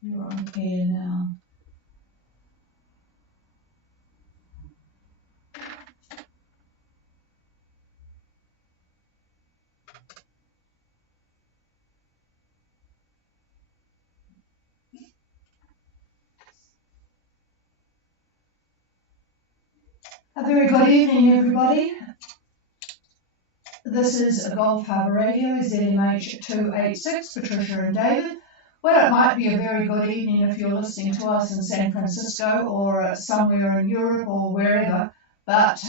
You're on air now. A very good evening, everybody. This is Golf Harbour Radio, ZMH 286, Patricia and David. Well, it might be a very good evening if you're listening to us in San Francisco or somewhere in Europe or wherever, but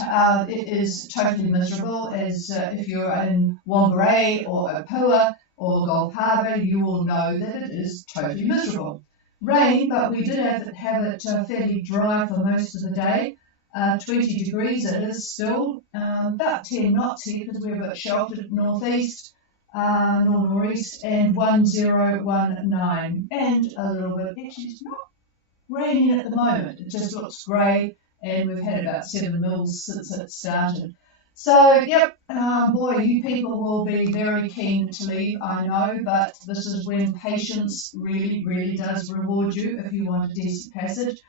it is totally miserable. As if you're in Whangarei or Apua or Gulf Harbour, you will know that it is totally miserable. Rain, but we did have it fairly dry for most of the day. 20 degrees it is still, about 10 knots here because we're a bit sheltered northeast, northeast, and 1019, and a little bit. Actually, it's not raining at the moment, it just looks grey, and we've had about 7 mils since it started. So, yep, boy, you people will be very keen to leave, I know, but this is when patience really, really does reward you if you want a decent passage.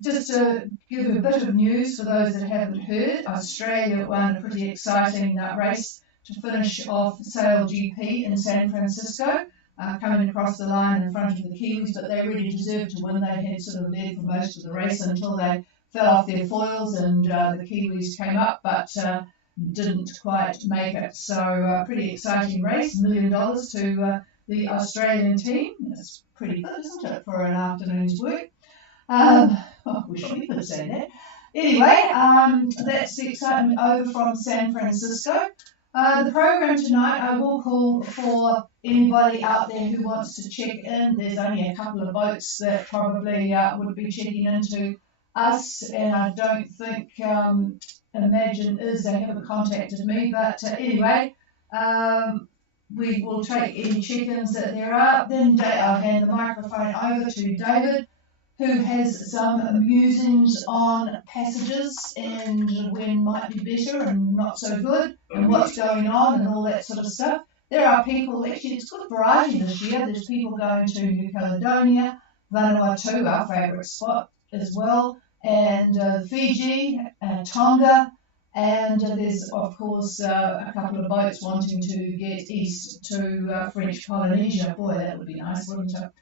Just to give a bit of news for those that haven't heard, Australia won a pretty exciting race to finish off Sail GP in San Francisco, coming across the line in front of the Kiwis, but they really deserved to win. They had sort of led for most of the race until they fell off their foils and the Kiwis came up, but didn't quite make it. So pretty exciting race, $1 million to the Australian team. That's pretty good, isn't it, for an afternoon's work? I wish we could say that. Anyway, that's the excitement over from San Francisco. The program tonight, I will call for anybody out there who wants to check in. There's only a couple of boats that probably would be checking into us, and I don't think Imagine is they haven't contacted me, but anyway, we will take any check-ins that there are. Then I'll hand the microphone over to David, who has some musings on passages and when might be better and not so good, and what's going on and all that sort of stuff. There are people, actually it's good variety this year. There's people going to New Caledonia, Vanuatu, our favourite spot as well, and Fiji, Tonga, and there's of course a couple of boats wanting to get east to French Polynesia. Boy, that would be nice, wouldn't it?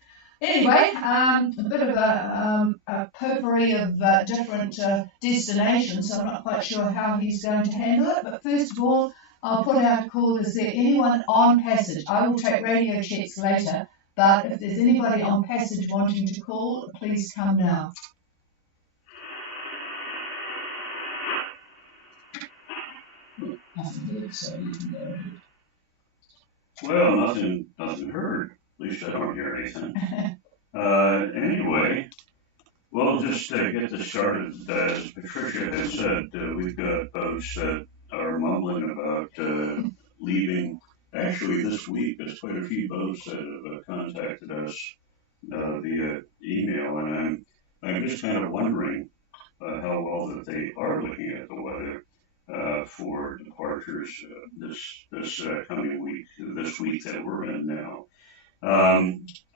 Anyway, a bit of a potpourri of different destinations, so I'm not quite sure how he's going to handle it. But first of all, I'll put out a call. Is there anyone on passage? I will take radio checks later, but if there's anybody on passage wanting to call, please come now. Nothing good, so you can go ahead. Well, nothing heard. At least I don't hear anything. Anyway, we'll just get this started. As Patricia has said, we've got boats that are mumbling about leaving. Actually, this week, there's quite a few boats that have contacted us via email, and I'm just kind of wondering how well that they are looking at the weather for departures this coming week, this week that we're in now.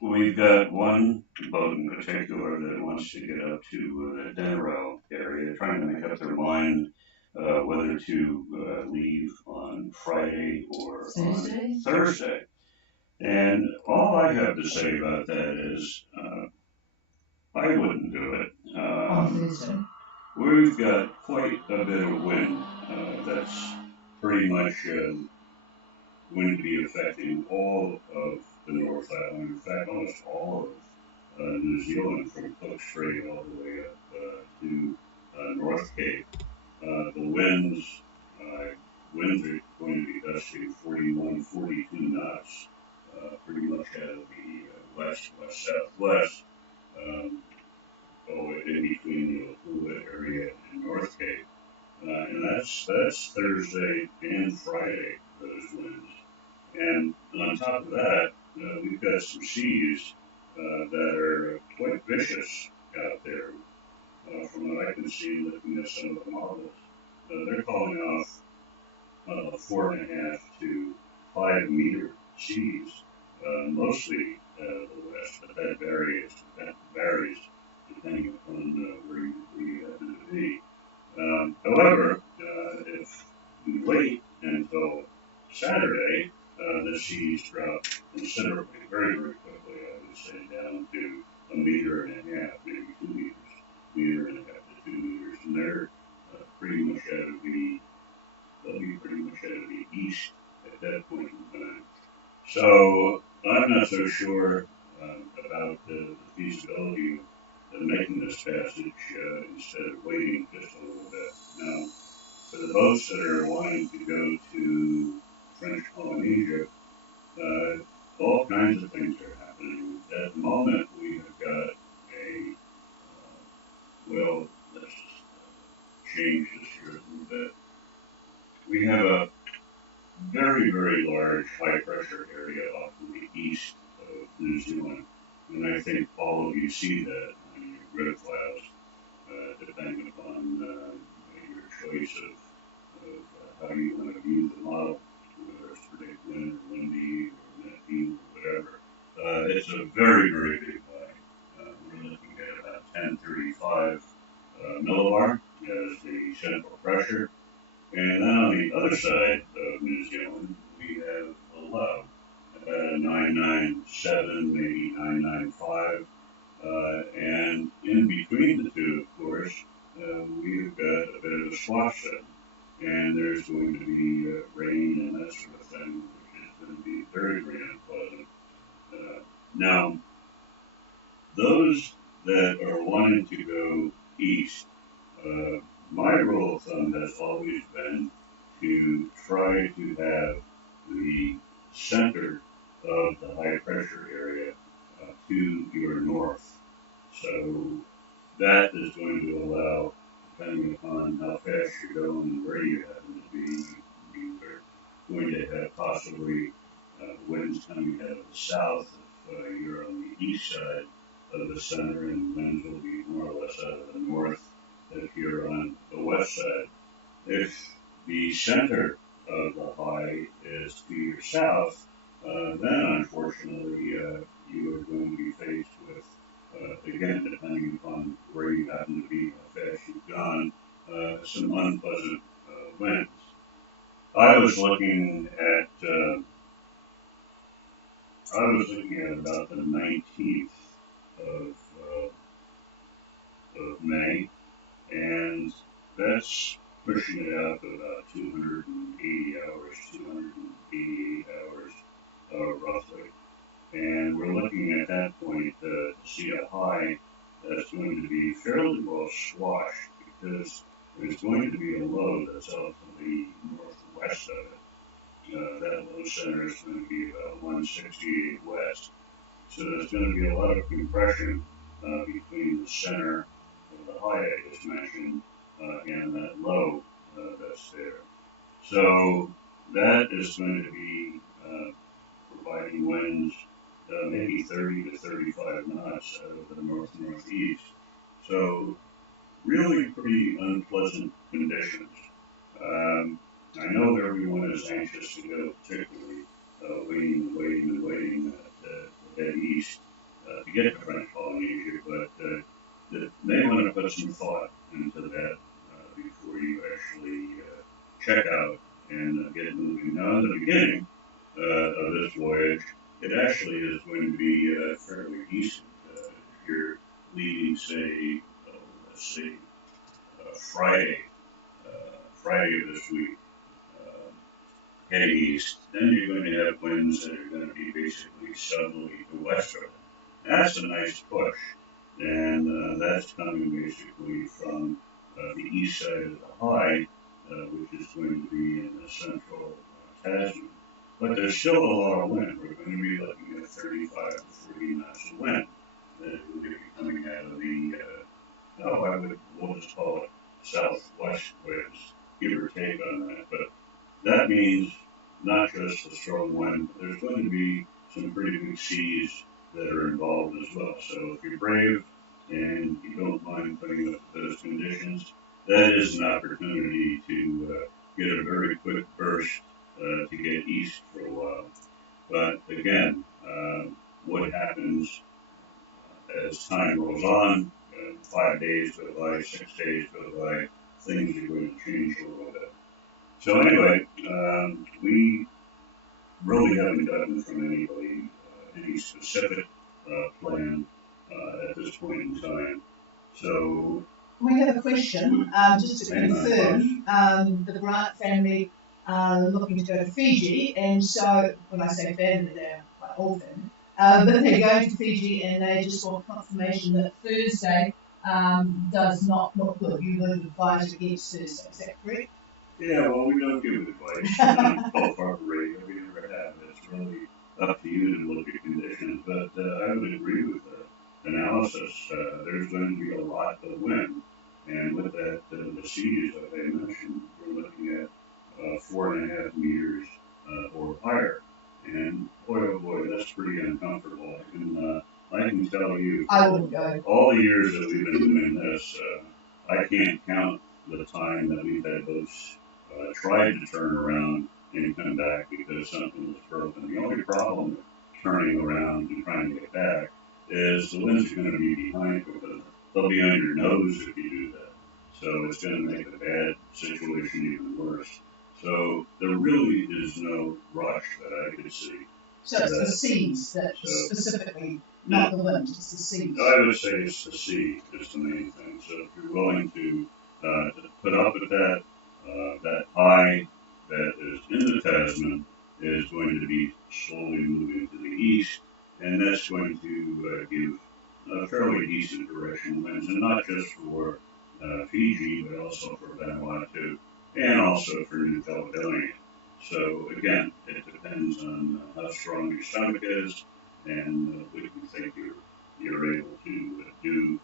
We've got one boat in particular that wants to get up to the Denarel area, trying to make up their mind whether to leave on Friday or on Thursday. And all I have to say about that is I wouldn't do it. On Thursday. We've got quite a bit of wind that's pretty much going to be affecting all of the North Island. In fact, almost all of New Zealand, from Cook Strait all the way up to North Cape. The winds are going to be gusting 41, 42 knots, pretty much out of the west, southwest. In between the Apua area and North Cape. And that's Thursday and Friday, those winds. And on top of that, we've got some seas that are quite vicious out there. From what I can see, looking at some of the models, they're calling off 4.5 to 5 meter seas, mostly out of the west, but that varies. So I'm not so sure about the feasibility of making this passage instead of waiting just a little bit. Now, for the boats that are wanting to go to French Polynesia, uh, all kinds of things are happening. At the moment, we have got well, let's just change this here a little bit. We have a very, very large high pressure area off in the east of New Zealand. And I think all of you see that on your grid files, depending upon your choice of how you want to view the model, whether it's predict wind or windy or net view or whatever. It's a very, very big line. We're looking at about 1035 millibar as the central pressure. And then on the other side of New Zealand, we have a low, 997, maybe 995. And in between the two, of course, we've got a bit of a swash zone. And there's going to be rain and that sort of thing, which is going to be very, very unpleasant. Now, those that are wanting to go east, my rule of thumb has always been to try to have the center of the high pressure area to your north. So that is going to allow, depending upon how fast you're going and where you happen to be, you are going to have possibly winds coming out of the south if you're on the east side of the center, and winds will be more or less out of the north if you're on the west side. If the center of the high is to your south, then unfortunately you are going to be faced with, again, depending upon where you happen to be, how fast you've gone, some unpleasant winds. I was looking at about the 19th of, of May, and that's pushing it out to about 280 hours, 288 hours, roughly. And we're looking at that point to see a high that's going to be fairly well swashed, because there's going to be a low that's off to the northwest of it. That low center is going to be about 168 west. So there's going to be a lot of compression between the center of the high I just mentioned and that low that's there. So that is going to be providing winds maybe 30 to 35 knots out of the north-northeast. So really pretty unpleasant conditions. I know everyone is anxious to go, particularly waiting to head east to get to French Polynesia, but they may want to put some thought into that before you actually check out and get moving. Now, in the beginning of this voyage, it actually is going to be fairly decent. If you're leaving, say, let's say Friday of this week, heading east, then you're going to have winds that are going to be basically southerly to westerly. That's a nice push, and that's coming basically from the east side of the high, which is going to be in the central Tasman. But there's still a lot of wind. We're going to be looking at 35 to 40 knots of wind that is going to be coming out of the, we'll just call it southwest winds, give or take on that. But that means not just the strong wind, but there's going to be some pretty big seas that are involved as well. So if you're brave and you don't mind putting up with those conditions, that is an opportunity to get a very quick burst to get east for a while. But again, what happens as time goes on, 5 days go by, 6 days go by, things are going to change a little bit. So anyway, we really haven't gotten from anybody any specific plan at this point in time. So we have a question, just to confirm. The Grant family looking to go to Fiji, and so when I say family, they're quite old family, but they're going to Fiji and they just want confirmation that Thursday does not look good. You would advise against Thursday, is that correct? Yeah, well, we don't give advice on Gulf Harbor Radio. We never have. It's really up to you to look at conditions. But I would agree with the analysis. There's going to be a lot of wind. And with that, the seas, like I mentioned, we're looking at 4.5 meters or higher. And boy, oh boy, that's pretty uncomfortable. I can tell you, I wouldn't go. all the years that we've been doing this, I can't count the time that we've had boats tried to turn around and come back because something was broken. The only problem with turning around and trying to get back is the winds are going to be behind you. They'll be on your nose if you do that. So it's going to make a bad situation even worse. So there really is no rush that I could see. So it's the seas that specifically, not the wind, it's the seas. I would say it's the sea is the main thing. So if you're willing to put up with that, that high that is in the Tasman is going to be slowly moving to the east, and that's going to give fairly decent direction winds, and not just for Fiji, but also for Vanuatu, and also for New Caledonia. So again, it depends on how strong your stomach is, and what you think you're able to do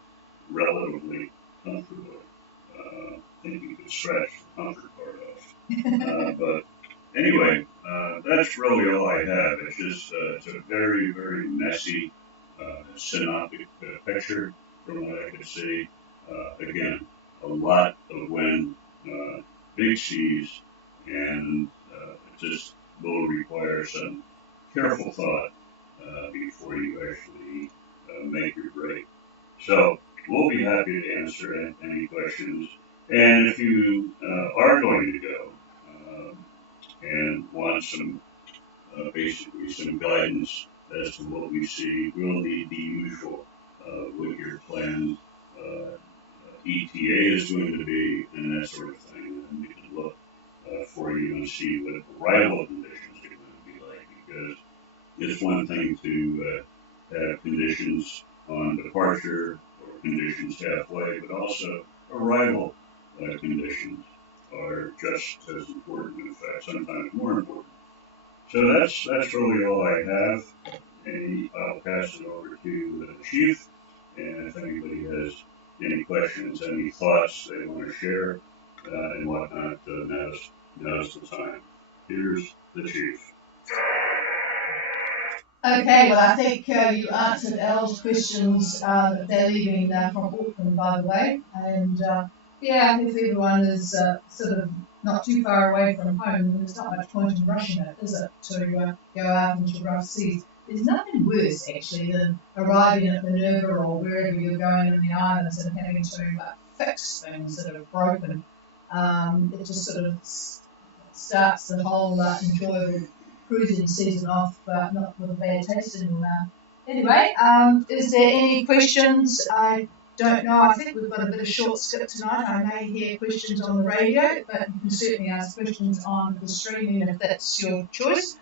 relatively comfortably. I think you could scratch the comfort part off. But anyway, that's really all I have. It's just it's a very, very messy synoptic picture from what I could see. Again, a lot of wind, big seas, and it just will require some careful thought before you actually make your break. So we'll be happy to answer any questions. And if you are going to go and want some, basically some guidance as to what we see, we'll need the usual, what your planned ETA is going to be and that sort of thing. And we can look for you and see what arrival conditions are going to be like, because it's one thing to have conditions on departure or conditions halfway, but also arrival conditions are just as important, in fact, sometimes more important. So that's really all I have, and I'll pass it over to the chief, and if anybody has any questions, any thoughts they want to share, and whatnot, now's the time. Here's the chief. Okay, well, I think you answered Al's questions. They're leaving from Auckland, by the way. And yeah, if everyone is sort of not too far away from home, there's not much point in rushing it, is it, to go out into rough seas. There's nothing worse, actually, than arriving at Minerva or wherever you're going in the islands and having to fix things that are broken. It just sort of starts the whole enjoyable cruising season off, not with a bad taste in your mouth. Anyway, is there any questions? I don't know. I think we've got a bit of short skip tonight. I may hear questions on the radio, but you can certainly ask questions on the streaming if that's your choice.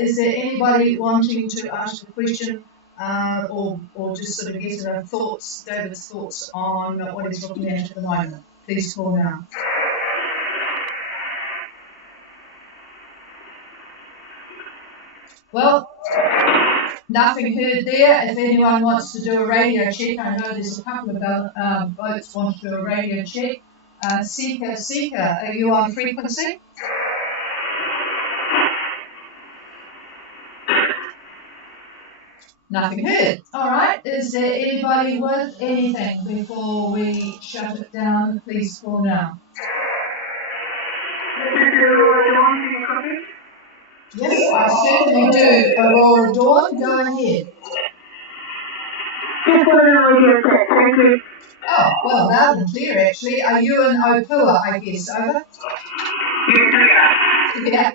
Is there anybody wanting to ask a question or just sort of get thoughts, David's thoughts on what he's looking at the moment? Please call now. Well, nothing heard there. If anyone wants to do a radio check, I know there's a couple of boats want to do a radio check. Seeker, are you on frequency? Nothing heard. All right. Is there anybody with anything before we shut it down? Please call now. Yes, I certainly do. Aurora Dawn, go ahead. Just put it on radio set, thank you. Oh, well, loud and clear, actually. Are you in Opua, I guess, over? Yeah,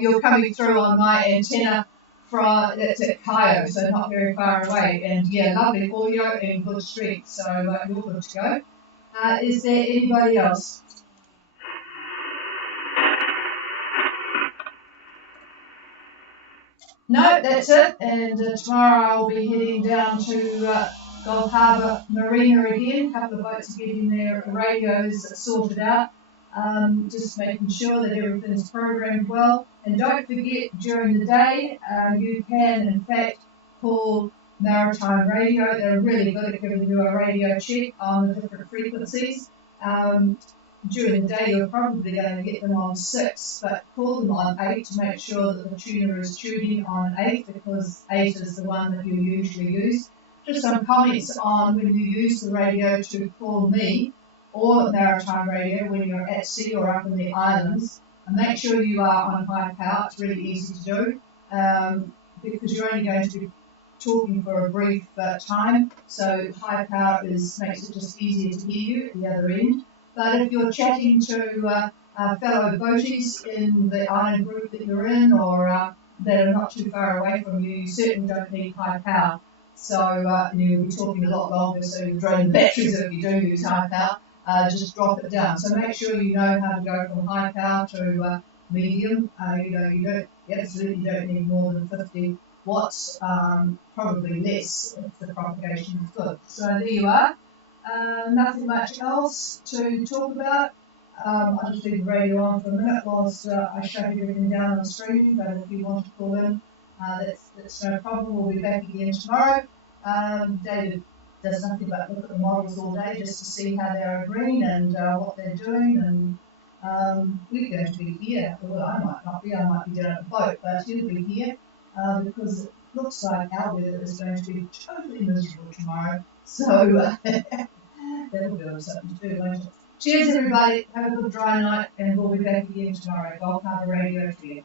you're coming through on my antenna that's at Kaio, so not very far away. And yeah, lovely audio and good strength, so you're good to go. Is there anybody else? No, that's it. And tomorrow I'll be heading down to Gulf Harbour Marina again. A couple of boats are getting their radios sorted out. Just making sure that everything's programmed well. And don't forget, during the day, you can in fact call maritime radio. They're really good at giving you a radio check on the different frequencies. During the day, you're probably going to get them on 6, but call them on 8 to make sure that the tuner is tuning on 8, because 8 is the one that you usually use. Just some comments on when you use the radio to call me or maritime radio when you're at sea or up in the islands. And make sure you are on high power. It's really easy to do because you're only going to be talking for a brief time. So high power makes it just easier to hear you at the other end. But if you're chatting to fellow boaties in the island group that you're in, or that are not too far away from you, you certainly don't need high power. So you'll be talking a lot longer, so you'll drain the batteries if you do use high power. Just drop it down. So make sure you know how to go from high power to medium. You absolutely don't need more than 50 watts, probably less if the propagation is good. So there you are. Nothing much else to talk about. I'll just leave the radio on for a minute whilst I shut everything down on streaming, but if you want to call in, that's no problem. We'll be back again tomorrow. David does nothing but look at the models all day just to see how they're agreeing and what they're doing, and we're going to be here. Well, I might not be, I might be down at the boat, but he'll be here because it looks like our weather is going to be totally miserable tomorrow. So that'll give us something to do, won't it? Cheers, everybody. Have a good dry night, and we'll be back again tomorrow. Gulf Harbour Radio to you.